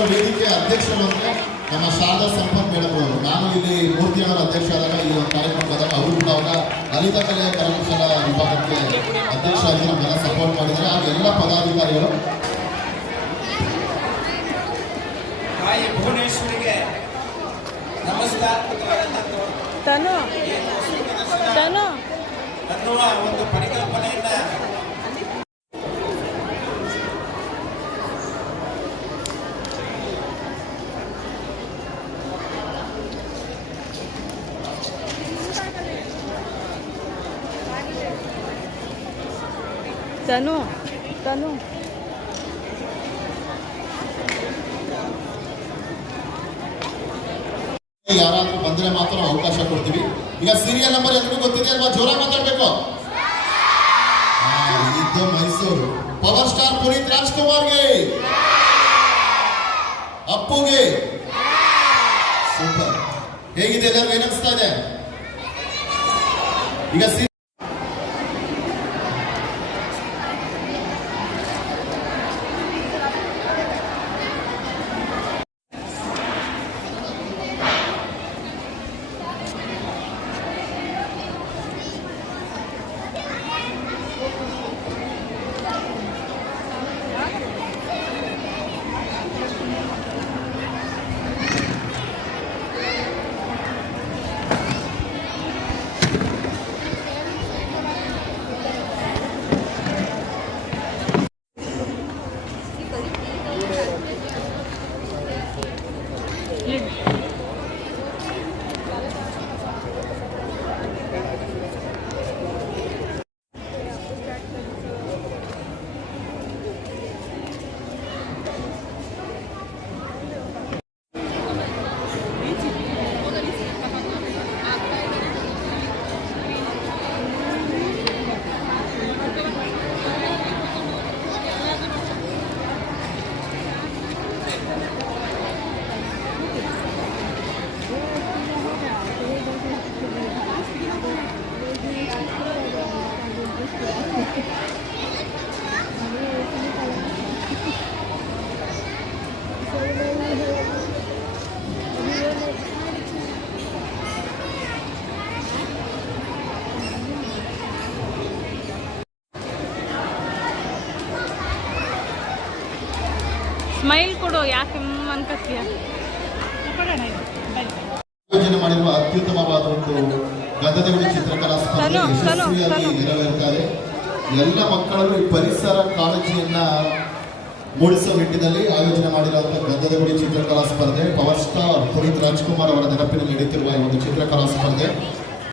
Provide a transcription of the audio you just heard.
Sir ವೇದಿಕೆ ಅಧ್ಯಕ್ಷರು ಅಂದರೆ ನಮ್ಮ ಶಾರದಾ ಸಂಪತ್ ಮೇಡಮ್ ಅವರು. ನಾನು ಇಲ್ಲಿ ಮೂರ್ತಿಯವರ ಅಧ್ಯಕ್ಷ ಆದಾಗ ಈ ಒಂದು ಕಾರ್ಯಕ್ರಮ ಬಂದಾಗ ಅವರು ಕೂಡ ಅವರ ಲಲಿತ ಕಲೆ ಕರಕುಶಲ ವಿಭಾಗಕ್ಕೆ ಅಧ್ಯಕ್ಷರಾಗಿ ನಮ್ಮೆಲ್ಲ ಸಪೋರ್ಟ್ ಮಾಡಿದ್ದಾರೆ. ಆಗ ಎಲ್ಲ ಪದಾಧಿಕಾರಿಗಳು ಭುವನೇಶ್ವರಿಗೆ ನಮಸ್ಕಾರ ಅನ್ನುವ ಒಂದು ಪರಿಕಲ್ಪನೆಯನ್ನ ತನು ಯಾರಾದ್ರೂ ಬಂದ್ರೆ ಮಾತ್ರ ಅವಕಾಶ ಕೊಡ್ತೀವಿ. ಈಗ ಸೀರಿಯಲ್ ನಂಬರ್ ಎಲ್ರಿಗೂ ಗೊತ್ತಿದೆ ಅಲ್ವಾ? ಜೋರಾಗಿ ಮಾತಾಡ್ಬೇಕು. ಇದು ಮೈಸೂರು ಪವರ್ ಸ್ಟಾರ್ ಪುನೀತ್ ರಾಜ್ಕುಮಾರ್ಗೆ, ಅಪ್ಪುಗೆ. ಸೂಪರ್. ಹೇಗಿದೆ ಎಲ್ಲರಿಗೂ? ಏನಿಸ್ತಾ ಇದೆ ಈಗ? ಸ್ಮೈಲ್ ಕೊಡು, ಯಾಕೆ ಅನ್ಕತ್ತೀಯ? ಆಯೋಜನೆ ಮಾಡಿರುವ ಅತ್ಯುತ್ತಮವಾದ ಒಂದು ಗಂಧದಗುಡಿ ಚಿತ್ರಕಲಾ ಸ್ಪರ್ಧೆ ಯಶಸ್ವಿಯಾಗಿ ನೆರವೇರುತ್ತಾರೆ. ಎಲ್ಲ ಮಕ್ಕಳಲ್ಲೂ ಈ ಪರಿಸರ ಕಾಳಜಿಯನ್ನ ಮೂಡಿಸುವ ನಿಟ್ಟಿನಲ್ಲಿ ಆಯೋಜನೆ ಮಾಡಿರುವಂತಹ ಗಂಧದಗುಡಿ ಚಿತ್ರಕಲಾ ಸ್ಪರ್ಧೆ, ಪವರ್ ಸ್ಟಾರ್ ಪುನೀತ್ ರಾಜ್ಕುಮಾರ್ ಅವರ ನೆನಪಿನಲ್ಲಿ ನಡೀತಿರುವ ಈ ಒಂದು ಚಿತ್ರಕಲಾ ಸ್ಪರ್ಧೆ